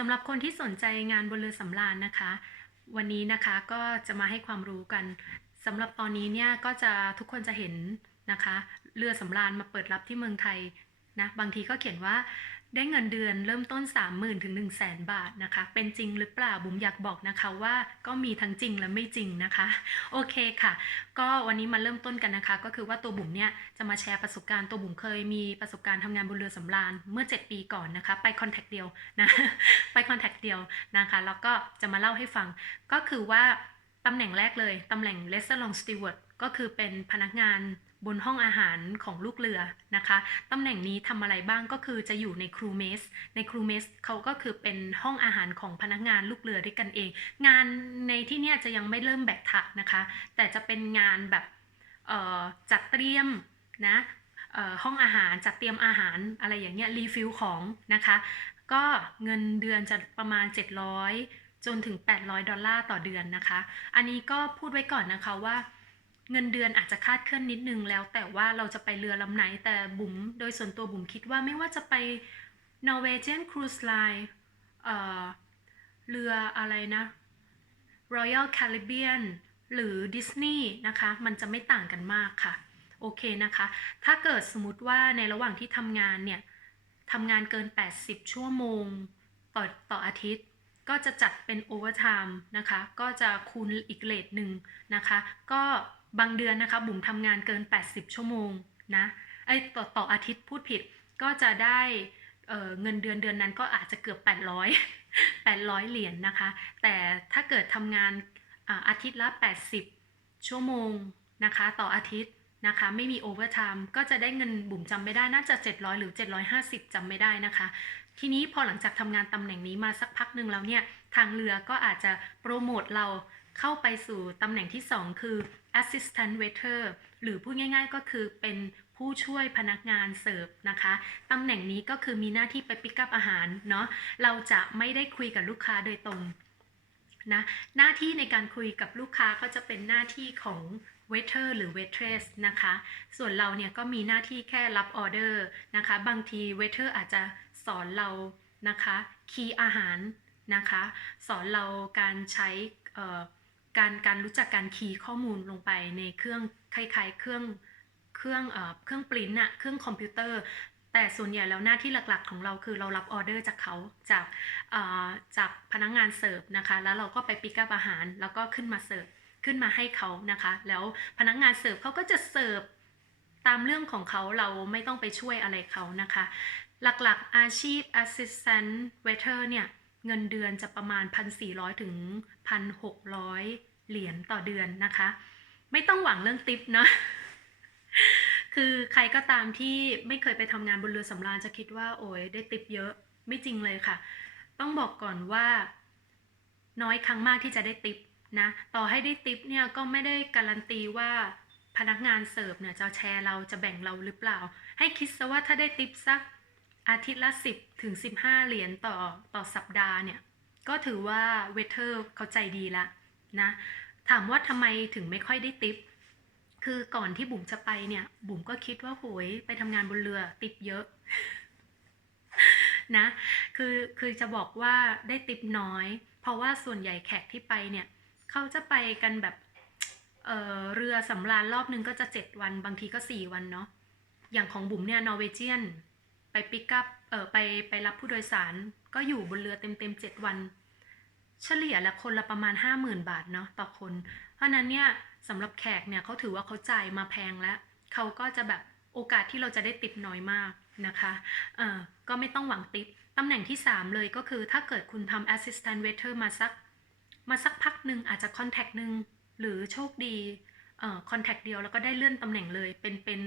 สำหรับคนที่สนใจงานบนเรือสำราญนะคะ วันนี้นะคะก็จะมาให้ความรู้กันสำหรับตอนนี้เนี่ยก็จะทุกคนจะเห็นนะคะ เรือสำราญมาเปิดรับที่เมืองไทยนะบางทีก็เขียนว่า ได้เงินเดือนเริ่มต้น 30,000ถึง1 0 0 0 0แบาทนะคะ เป็นจริงหรือเปล่าบุ๋มอยากบอกนะคะว่าก็มีทั้งจริงและไม่จริงนะคะ โอเคค่ะ ก็วันนี้มาเริ่มต้นกันนะคะ ก็คือว่าตัวบุ๋มเนี่ยจะมาแชร์ประสบการณ์ตัวบุ๋มเคยมีประสบการณ์ทำงานบนเรือสำราญเมื่อ 7 ปีก่อนนะคะ ไปคอนแทคเดียวนะไปคอนแทคเดียวนะคะแล้วก็จะมาเล่าให้ฟัง ก็คือว่าตำแหน่งแรกเลยตำแหน่ง Restaurant Steward ก็คือเป็นพนักงาน บนห้องอาหารของลูกเรือนะคะตำแหน่งนี้ทำอะไรบ้างก็คือจะอยู่ในครูเมส ในครูเมสเขาก็คือเป็นห้องอาหารของพนักงานลูกเรือด้วยกันเอง งานในที่นี่ยจะยังไม่เริ่มแบกถักนะคะ แต่จะเป็นงานแบบจัดเตรียมนะห้องอาหารจัดเตรียมอาหารอะไรอย่างเงี้ยรีฟิลของนะคะ ก็เงินเดือนจะประมาณ 700 จนถึง 800 ดอลลาร์ต่อเดือนนะคะ อันนี้ก็พูดไว้ก่อนนะคะว่า เงินเดือนอาจจะคาดเคลื่อนนิดนึงแล้ว แต่ว่าเราจะไปเรือลำไหนแต่บุ๋มโดยส่วนตัวบุ๋มคิดว่าไม่ว่าจะไป Norwegian Cruise Line เอ่อเรืออะไรนะ Royal Caribbean หรือ Disney นะคะ มันจะไม่ต่างกันมากค่ะ โอเคนะคะ ถ้าเกิดสมมติว่าในระหว่างที่ทำงานเนี่ยทำงานเกิน 80 ชั่วโมงต่อต่ออาทิตย์ก็จะจัดเป็นโอเวอร์ไทม์นะคะ ก็จะคูณอีกเลทหนึ่งนะคะ ก็ บางเดือนนะคะบุ๋มทำงานเกิน 80 ชั่วโมงนะไอ้ต่อต่ออาทิตย์พูดผิดก็จะได้เเงินเดือนเดือนนั้นก็อาจจะเกือบ 800 800 เหรียญนะคะ แต่ถ้าเกิดทำงานอาอาทิตย์ละ 80 ชั่วโมงนะคะ ต่ออาทิตย์นะคะ ไม่มีโอเวอร์ไทม์ก็จะได้เงินบุ๋มจำไม่ได้น่าจะ 700 หรือ 750จำไม่ได้นะคะ ทีนี้พอหลังจากทำงานตำแหน่งนี้มาสักพักหนึ่งแล้วเนี่ย ทางเรือก็อาจจะโปรโมทเราเข้าไปสู่ตำแหน่งที่ 2 คือ assistant waiter หรือพูดง่าย ๆ ก็คือเป็นผู้ช่วยพนักงานเสิร์ฟนะคะตำแหน่งนี้ก็คือมีหน้าที่ไปปิกอัพอาหารเนาะเราจะไม่ได้คุยกับลูกค้าโดยตรงนะหน้าที่ในการคุยกับลูกค้าก็จะเป็นหน้าที่ของ waiter หรือ waitress นะคะ ส่วนเราเนี่ยก็มีหน้าที่แค่รับออเดอร์นะคะ บางที waiter อาจจะสอนเรานะคะคีย์อาหารนะคะ สอนเราการใช้ การการรู้จักการคีย์ข้อมูลลงไปในเครื่องคล้ายๆเครื่องเครื่องเอ่อเครื่องปริ้นอะเครื่องคอมพิวเตอร์ แต่ส่วนใหญ่แล้วหน้าที่หลักๆของเราคือเรารับออเดอร์จากเขาจากเอ่อจากพนักงงานเสิร์ฟนะคะ แล้วเราก็ไปปิกอัพอาหารแล้วก็ขึ้นมาเสิร์ฟขึ้นมาให้เขานะคะ แล้วพนักงานเสิร์ฟเขาก็จะเสิร์ฟตามเรื่องของเขาเราไม่ต้องไปช่วยอะไรเขานะคะ หลักๆอาชีพ assistant waiter เนี่ยเงินเดือนจะประมาณ 1,400 ถึง 1,600 เหรียญต่อเดือนนะคะ ไม่ต้องหวังเรื่องติปเนาะคือใครก็ตามที่ไม่เคยไปทำงานบนเรือสำราญจะคิดว่า โอ้ยได้ติปเยอะไม่จริงเลยค่ะ ต้องบอกก่อนว่า น้อยครั้งมากที่จะได้ติปนะต่อให้ได้ติปเนี่ยก็ไม่ได้การันตีว่าพนักงานเสิร์ฟเนี่ยจะแชร์เราจะแบ่งเราหรือเปล่า ให้คิดซะว่าถ้าได้ติปสักอาทิตย์ละ 10 ถึง 15 เหรียญต่อต่อสัปดาห์เนี่ย ก็ถือว่าเวเทอร์เขาใจดีละ นะถามว่าทำไมถึงไม่ค่อยได้ติปคือก่อนที่บุ๋มจะไปเนี่ย บุ๋มก็คิดว่าโหยไปทำงานบนเรือติปเยอะนะคือคือจะบอกว่าได้ติปน้อย เพราะว่าส่วนใหญ่แขกที่ไปเนี่ยเขาจะไปกันแบบเเรือสำราญรอบนึงก็จะ 7 วัน บางทีก็ 4 วันเนาะอย่างของบุ๋มเนี่ยนอร์เวเจียน ไปปิกอัพเออไปไปรับผู้โดยสารก็อยู่บนเรือเต็มเต็มเจ็ดวัน เฉลี่ยละคนละประมาณ 50,000 บาทเนาะต่อคน เพราะนั้นเนี่ยสำหรับแขกเนี่ยเขาถือว่าเขาจ่ายมาแพงแล้วเขาก็จะแบบโอกาสที่เราจะได้ติปน้อยมากนะคะเออก็ไม่ต้องหวังติปตำแหน่งที่ 3 เลยก็คือถ้าเกิดคุณทำ assistant waiter มาสัก มาสักพักหนึ่งอาจจะ contact หนึ่งหรือโชคดีเอ่อ contact เดียวแล้วก็ได้เลื่อนตำแหน่งเลยเป็นเป็น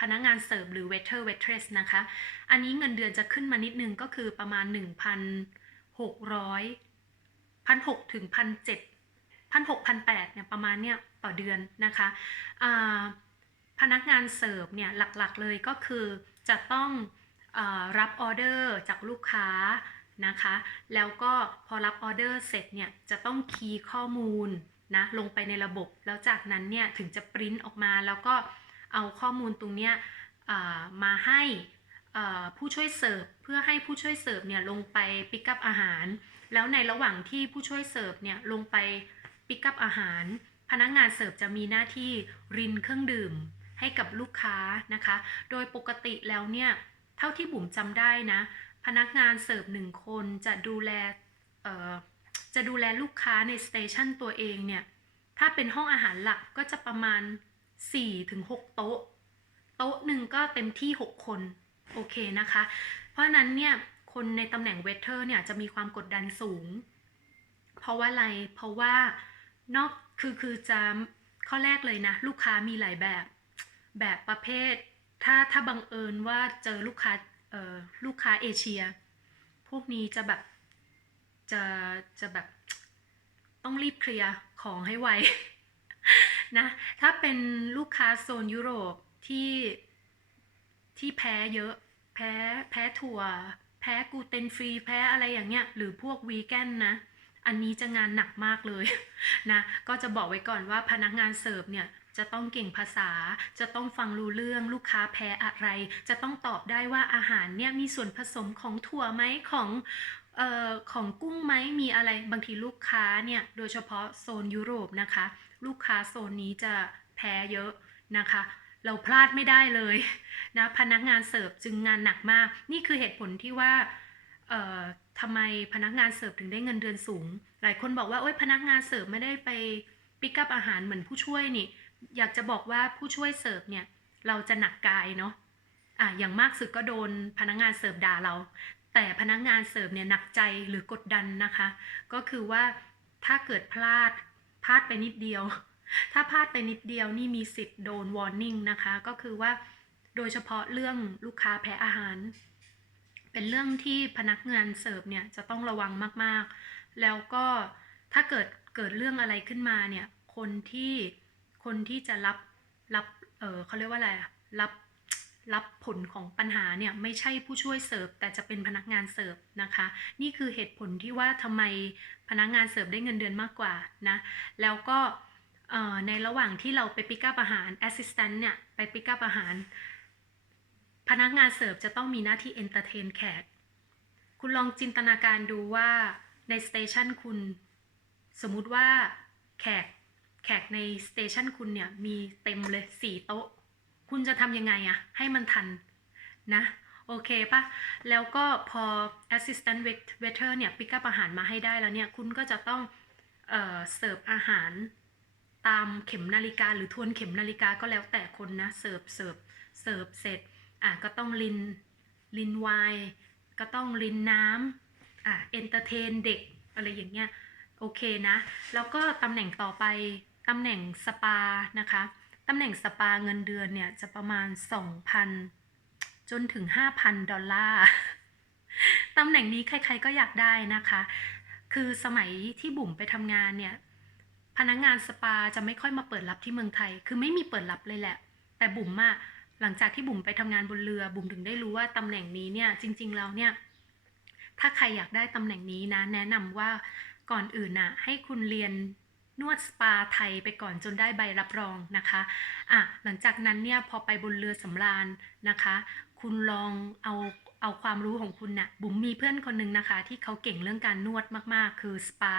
พนักงานเสิร์ฟหรือ waiter waitress นะคะ อันนี้เงินเดือนจะขึ้นมานิดนึงก็คือประมาณ 1,600 1,600ถึง1,700 1,600 1,800เนี่ยประมาณเนี่ยต่อเดือนนะคะพนักงานเสิร์ฟเนี่ยหลักๆเลยก็คือจะต้องอรับออเดอร์จากลูกค้านะคะ แล้วก็พอรับออเดอร์เสร็จเนี่ยจะต้องคีย์ข้อมูลนะลงไปในระบบ แล้วจากนั้นเนี่ยถึงจะปริ้นออกมาแล้วก็เอาข้อมูลตรงเนี้ยมาให้ผู้ช่วยเสิร์ฟ พื่อให้ผู้ช่วยเสิร์ฟเนี่ยลงไปปิกอัพอาหาร แล้วในระหว่างที่ผู้ช่วยเสิร์ฟเนี่ยลงไปปิกอัพอาหาร พนักงานเสิร์ฟจะมีหน้าที่รินเครื่องดื่มให้กับลูกค้านะคะ โดยปกติแล้วเนี่ยเท่าที่บุ๋มจำได้นะ พนักงานเสิร์ฟหนึ่งคนจะดูแลเอ่อจะดูแลลูกค้าในสเตชันตัวเองเนี่ย ถ้าเป็นห้องอาหารหลักก็จะประมาณ4-6 โต๊ะ โต๊ะหนึ่งก็เต็มที่ 6 คน โอเคนะคะ เพราะนั้นเนี่ยคนในตำแหน่งเวเทอร์เนี่ยจะมีความกดดันสูง เพราะว่าอะไร เพราะว่านอกคือคือจะข้อแรกเลยนะ ลูกค้ามีหลายแบบ แบบประเภท ถ้าถ้าบังเอิญว่าเจอลูกค้าเอ่อลูกค้าเอเชีย พวกนี้จะแบบจะจะแบบต้องรีบเคลียร์ของให้ไวนะ ถ้าเป็นลูกค้าโซนยุโรปที่ ที่แพ้เยอะ แพ้แพ้ถั่ว แพ้กูเตนฟรี แพ้อะไรอย่างเงี้ย หรือพวกวีแกนนะ อันนี้จะงานหนักมากเลยนะ ก็จะบอกไว้ก่อนว่าพนักงานเสิร์ฟเนี่ยจะต้องเก่งภาษา จะต้องฟังรู้เรื่องลูกค้าแพ้อะไร จะต้องตอบได้ว่าอาหารเนี่ยมีส่วนผสมของถั่วไหมของเอ่อของกุ้งไหมมีอะไรบางทีลูกค้าเนี่ยโดยเฉพาะโซนยุโรปนะคะ ลูกค้าโซนนี้จะแพ้เยอะนะคะ เราพลาดไม่ได้เลยนะพนักงานเสิร์ฟจึงงานหนักมาก นี่คือเหตุผลที่ว่าทำไมพนักงานเสิร์ฟถึงได้เงินเดือนสูง หลายคนบอกว่าโอ๊ยพนักงานเสิร์ฟไม่ได้ไปปิกอัพอาหารเหมือนผู้ช่วยนี่ อยากจะบอกว่าผู้ช่วยเสิร์ฟเนี่ยเราจะหนักกายเนาะอะอย่างมากสุดก็โดนพนักงานเสิร์ฟด่าเรา แต่พนักงานเสิร์ฟเนี่ยหนักใจหรือกดดันนะคะ ก็คือว่าถ้าเกิดพลาดพลาดไปนิดเดียว ถ้าพลาดไปนิดเดียวนี่มีสิทธิ์โดนวอร์นิ่งนะคะ ก็คือว่าโดยเฉพาะเรื่องลูกค้าแพ้อาหาร เป็นเรื่องที่พนักงานเสิร์ฟเนี่ยจะต้องระวังมากๆ แล้วก็ถ้าเกิดเกิดเรื่องอะไรขึ้นมาเนี่ยคนที่คนที่จะรับรับเออเขาเรียกว่าอะไรรับรับผลของปัญหาเนี่ยไม่ใช่ผู้ช่วยเสิร์ฟแต่จะเป็นพนักงานเสิร์ฟนะคะ นี่คือเหตุผลที่ว่าทำไมพนักงานเสิร์ฟได้เงินเดือนมากกว่านะแล้วก็ ในระหว่างที่เราไปปิกอัพอาหารแอสซิสแตนต์เนี่ยไปปิกอัพอาหาร พนักงานเสิร์ฟจะต้องมีหน้าที่เอนเตอร์เทนแขกคุณลองจินตนาการดูว่าในสเตชันคุณ สมมุติว่าแขกแขกในสเตชันคุณเนี่ยมีเต็มเลยสี่โต๊ะ คุณจะทำยังไงอะให้มันทันนะ โอเคปะแล้วก็พอ assistant wait- waiter เนี่ย pick up อาหารมาให้ได้แล้วเนี่ย คุณก็จะต้องเอเสิร์ฟอาหาร ตามเข็มนาฬิกาหรือทวนเข็มนาฬิกาก็แล้วแต่คนนะเสิร์ฟเสิร์ฟเสิร์ฟเสร็จอะก็ต้องลินลินไวน์ก็ต้องลินน้ำอะเอนเตอร์เทนเด็กอะไรอย่างเงี้ยโอเคนะ แล้วก็ตำแหน่งต่อไปตำแหน่งสปานะคะตำแหน่งสปาเงินเดือนเนี่ยจะประมาณ 2,000 จนถึง 5,000 ดอลลาร์ตำแหน่งนี้ใครๆก็อยากได้นะคะ คือสมัยที่บุ๋มไปทำงานเนี่ย พนักงงานสปาจะไม่ค่อยมาเปิดรับที่เมืองไทย คือไม่มีเปิดรับเลยแหละ แต่บุ๋มอะหลังจากที่บุ๋มไปทำงานบนเรือ บุ๋มถึงได้รู้ว่าตำแหน่งนี้เนี่ยจริง ๆ แล้วเนี่ย ถ้าใครอยากได้ตำแหน่งนี้นะ แนะนำว่าก่อนอื่นน่ะ ให้คุณเรียนนวดสปาไทยไปก่อนจนได้ใบรับรองนะคะอะหลังจากนั้นเนี่ยพอไปบนเรือสำราญนะคะ คุณลองเอา เอาความรู้ของคุณน่ะบุ๋มมีเพื่อนคนหนึงนะคะ ที่เขาเก่งเรื่องการนวดมากๆ คือสปา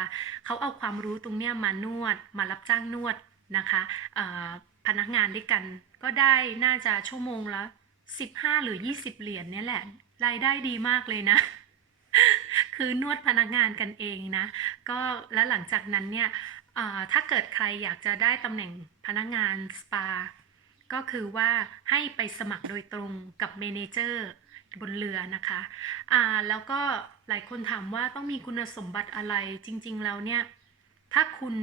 เขาเอาความรู้ตรงเนี้ยมานวด มารับจ้างนวดนะคะพนักงานด้วยกัน ก็ได้น่าจะชั่วโมงละ15 หรือ 20 เหรียญเนี่ยแหละ รายได้ดีมากเลยนะ คือนวดพนักงานกันเองนะ ก็แล้วหลังจากนั้นเนี่ยถ้าเกิดใครอยากจะได้ตำแหน่งพนักงานสปา ก็คือว่าให้ไปสมัครโดยตรงกับเมนเจอร์ บนเรือนะคะอ่าแล้วก็หลายคนถามว่าต้องมีคุณสมบัติอะไรจริง ๆ แล้วเนี่ย ถ้าคุณ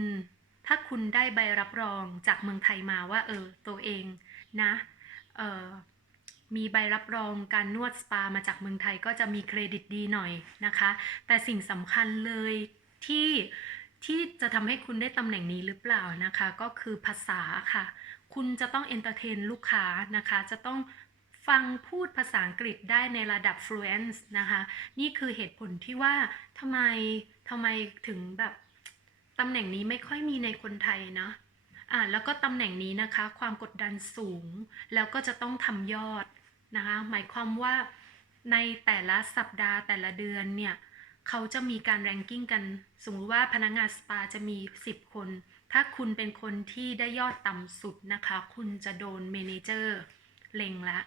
ถ้าคุณได้ใบรับรองจากเมืองไทยมาว่า เออ ตัวเองนะเออมีใบรับรองการนวดสปามาจากเมืองไทยก็จะมีเครดิตดีหน่อยนะคะ แต่สิ่งสำคัญเลยที่ที่จะทำให้คุณได้ตำแหน่งนี้หรือเปล่านะคะ ก็คือภาษาค่ะ คุณจะต้องเอนเตอร์เทนลูกค้านะคะ จะต้อง ฟังพูดภาษาอังกฤษได้ในระดับ fluence นะคะ นี่คือเหตุผลที่ว่าทำไมทำไมถึงแบบตำแหน่งนี้ไม่ค่อยมีในคนไทยเนาะอ่าแล้วก็ตำแหน่งนี้นะคะ ความกดดันสูง แล้วก็จะต้องทำยอดนะคะ หมายความว่าในแต่ละสัปดาห์แต่ละเดือนเนี่ยเขาจะมีการแรงกิ้งกัน สมมติว่าพนักงานสปาจะมี 10 คน ถ้าคุณเป็นคนที่ได้ยอดต่ำสุดนะคะ คุณจะโดนเมนเจอร์เล็งละ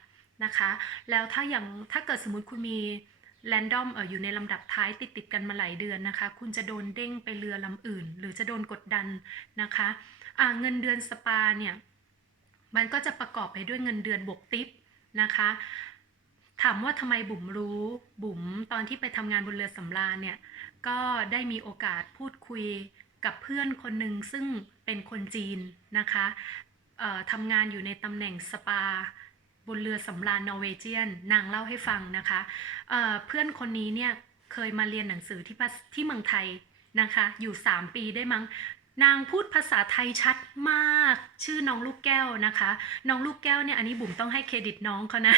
นะคะ แล้วถ้าอย่างถ้าเกิดสมมติคุณมีแรนดอมอยู่ในลำดับท้ายติดติดกันมาหลายเดือนนะคะ คุณจะโดนเด้งไปเรือลำอื่น หรือจะโดนกดดันนะคะอ่าเงินเดือนสปาเนี่ย มันก็จะประกอบไปด้วยเงินเดือนบวกติปนะคะ ถามว่าทำไมบุ๋มรู้บุ๋มตอนที่ไปทำงานบนเรือสำราญเนี่ย ก็ได้มีโอกาสพูดคุยกับเพื่อนคนหนึ่งซึ่งเป็นคนจีนนะคะทำงานอยู่ในตำแหน่งสปา บนเรือสำราญนอร์เวเจียน นางเล่าให้ฟังนะคะเเพื่อนคนนี้เนี่ยเคยมาเรียนหนังสือที่ที่เมืองไทยนะคะ อยู่ 3 ปีได้มั้ง นางพูดภาษาไทยชัดมาก ชื่อน้องลูกแก้วนะคะ น้องลูกแก้วเนี่ยอันนี้บุ๋มต้องให้เครดิตน้องเขานะ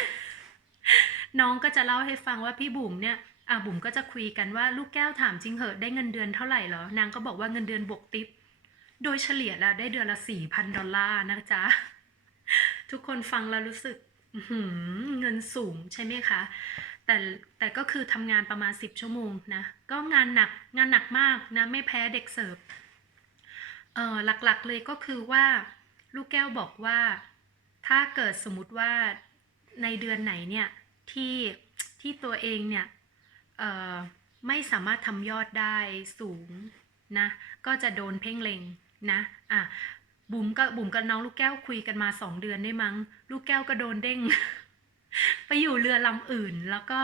น้องก็จะเล่าให้ฟังว่าพี่บุ๋มเนี่ยอะบุ๋มก็จะคุยกันว่าลูกแก้วถามจริงเหอะได้เงินเดือนเท่าไหร่เหรอนางก็บอกว่าเงินเดือนบวกติปโดยเฉลี่ยแล้วได้เดือนละสี่พันดอลลาร์นะจ๊ะทุกคนฟังแล้วรู้สึก อื้อหือเงินสูงใช่ไหมคะ แต่แต่ก็คือทำงานประมาณ 10 ชั่วโมงนะ ก็งานหนักงานหนักมากนะ ไม่แพ้เด็กเสิร์ฟเอ่อหลักๆเลยก็คือว่าลูกแก้วบอกว่าถ้าเกิดสมมติว่าในเดือนไหนเนี่ย ที่ที่ตัวเองเนี่ยเอ่อไม่สามารถทำยอดได้สูงนะ ก็จะโดนเพ่งเล็งนะ อะ บุ๋มก็บุ๋มกับน้องลูกแก้วคุยกันมาสองเดือนได้มั้ง ลูกแก้วก็โดนเด้ง ไปอยู่เรือลำอื่น แล้วก็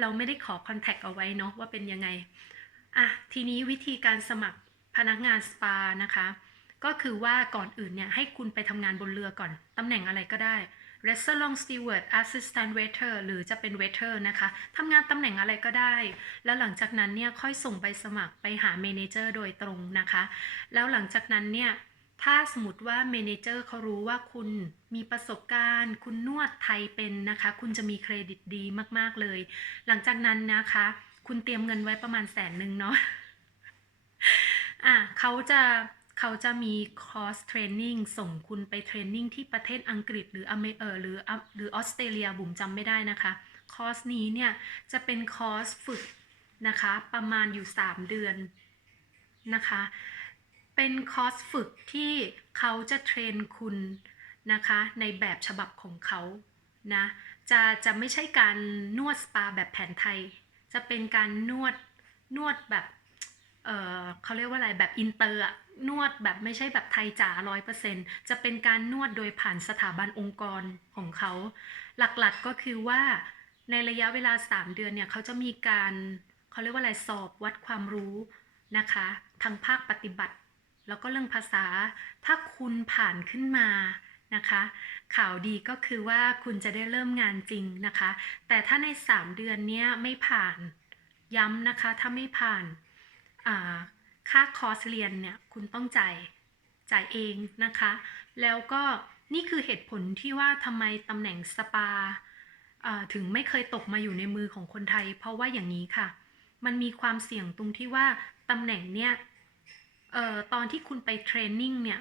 เราไม่ได้ขอคอนแทคเอาไว้เนาะว่าเป็นยังไงอะทีนี้วิธีการสมัครพนักงานสปานะคะ ก็คือว่าก่อนอื่นเนี่ยให้คุณไปทำงานบนเรือก่อนตำแหน่งอะไรก็ได้ Restaurant Steward Assistant Waiter หรือจะเป็น Waiter นะคะทำงานตำแหน่งอะไรก็ได้ แล้วหลังจากนั้นเนี่ยค่อยส่งไปสมัครไปหา Manager โดยตรงนะคะ แล้วหลังจากนั้นเนี่ย ถ้าสมมติว่า Manager เขารู้ว่าคุณมีประสบการณ์ คุณนวดไทยเป็นนะคะ คุณจะมีเครดิตดีมาก ๆ เลย หลังจากนั้นนะคะ คุณเตรียมเงินไว้ประมาณแสนหนึ่งเนาะอะเขาจะเขาจะมีคอร์สเทรนนิ่งส่งคุณไปเทรนนิ่งที่ประเทศอังกฤษหรืออเมเออหรือหรือออสเตรเลียบุ๋มจำไม่ได้นะคะ คอร์สนี้เนี่ย จะเป็นคอร์สฝึกนะคะ ประมาณอยู่ 3 เดือนนะคะ เป็นคอร์สฝึกที่เขาจะเทรนคุณนะคะในแบบฉบับของเขานะจะจะไม่ใช่การนวดสปาแบบแผนไทย จะเป็นการนวดนวดแบบเออเขาเรียกว่าอะไรแบบอินเตอร์นวดแบบไม่ใช่แบบไทยจ๋าร้อยเปอร์เซ็นจะเป็นการนวดโดยผ่านสถาบันองค์กรของเขา หลักๆก็คือว่าในระยะเวลา 3 เดือนเนี่ยเขาจะมีการเขาเรียกว่าอะไรสอบวัดความรู้นะคะทางภาคปฏิบัติ แล้วก็เรื่องภาษา ถ้าคุณผ่านขึ้นมานะคะ ข่าวดีก็คือว่าคุณจะได้เริ่มงานจริงนะคะ แต่ถ้าใน 3 เดือนนี้ไม่ผ่านย้ำนะคะ ถ้าไม่ผ่านค่าคอร์สเรียนเนี่ยคุณต้องจ่ายจ่ายเองนะคะ แล้วก็นี่คือเหตุผลที่ว่าทำไมตำแหน่งสปาถึงไม่เคยตกมาอยู่ในมือของคนไทย เพราะว่าอย่างนี้ค่ะ มันมีความเสี่ยงตรงที่ว่าตำแหน่งเนี่ย เอ่อตอนที่คุณไปเทรนนิ่งเนี่ย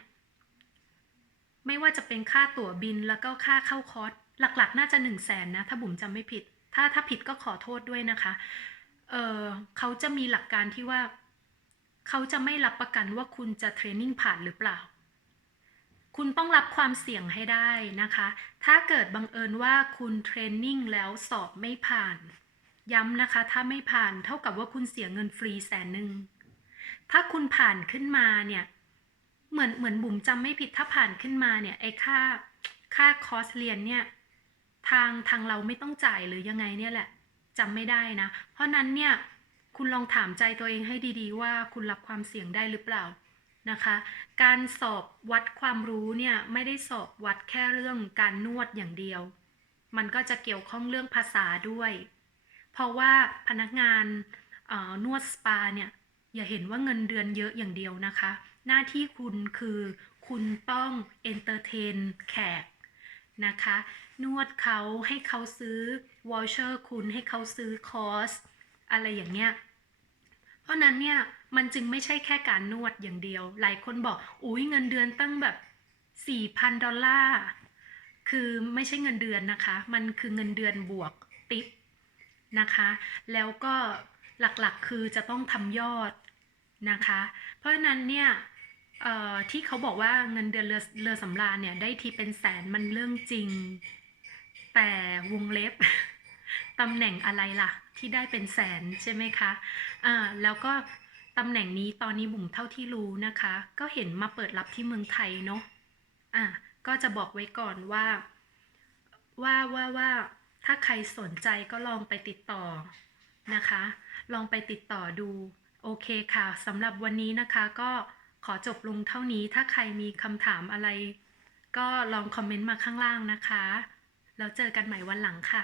ไม่ว่าจะเป็นค่าตั๋วบินแล้วก็ค่าเข้าคอร์สหลักๆ น่าจะ1นึ่งแสนนะ ถ้าบุ๋มจำไม่ผิด ถ้าถ้าผิดก็ขอโทษด้วยนะคะ เออเขาจะมีหลักการที่ว่า เขาจะไม่รับประกันว่าคุณจะเทรนนิ่งผ่านหรือเปล่า คุณต้องรับความเสี่ยงให้ได้นะคะ ถ้าเกิดบังเอิญว่าคุณเทรนนิ่งแล้วสอบไม่ผ่าน ย้ำนะคะ ถ้าไม่ผ่านเท่ากับว่าคุณเสียเงินฟรีแสนหนึ่ง ถ้าคุณผ่านขึ้นมาเนี่ยเหมือนเหมือนบุ๋มจำไม่ผิดถ้าผ่านขึ้นมาเนี่ยไอ้ค่าค่าคอร์สเรียนเนี่ยทางทางเราไม่ต้องจ่ายหรือยังไงเนี่ยแหละจำไม่ได้นะ เพราะนั้นเนี่ยคุณลองถามใจตัวเองให้ดีๆ ว่าคุณรับความเสี่ยงได้หรือเปล่านะคะ การสอบวัดความรู้เนี่ยไม่ได้สอบวัดแค่เรื่องการนวดอย่างเดียว มันก็จะเกี่ยวข้องเรื่องภาษาด้วย เพราะว่าพนักงานนวดสปาเนี่ย อย่าเห็นว่าเงินเดือนเยอะอย่างเดียวนะคะ หน้าที่คุณคือคุณต้องเอนเตอร์เทนแขกนะคะ นวดเขาให้เขาซื้อวอลเชอร์คุณให้เขาซื้อคอร์สอะไรอย่างเงี้ย เพราะนั้นเนี่ยมันจึงไม่ใช่แค่การนวดอย่างเดียว หลายคนบอกอุ้ยเงินเดือนตั้งแบบ 4,000 ดอลลาร์ คือไม่ใช่เงินเดือนนะคะ มันคือเงินเดือนบวกติปนะคะ แล้วก็หลักๆคือจะต้องทำยอด นะคะ เพราะฉะนั้นเนี่ยที่เขาบอกว่าเงินเดือนเรือเรือสำราญเนี่ยได้ทีเป็นแสนมันเรื่องจริง แต่วงเล็บตำแหน่งอะไรล่ะ ที่ได้เป็นแสนใช่ไหมคะอ่าแล้วก็ตำแหน่งนี้ตอนนี้บุ๋มเท่าที่รู้นะคะ ก็เห็นมาเปิดรับที่เมืองไทยเนาะอะก็จะบอกไว้ก่อนว่าว่าว่าว่าถ้าใครสนใจก็ลองไปติดต่อนะคะ ลองไปติดต่อดู โอเคค่ะสำหรับวันนี้นะคะก็ขอจบลงเท่านี้ถ้าใครมีคำถามอะไร ก็ลองคอมเมนต์มาข้างล่างนะคะ แล้วเจอกันใหม่วันหลังค่ะ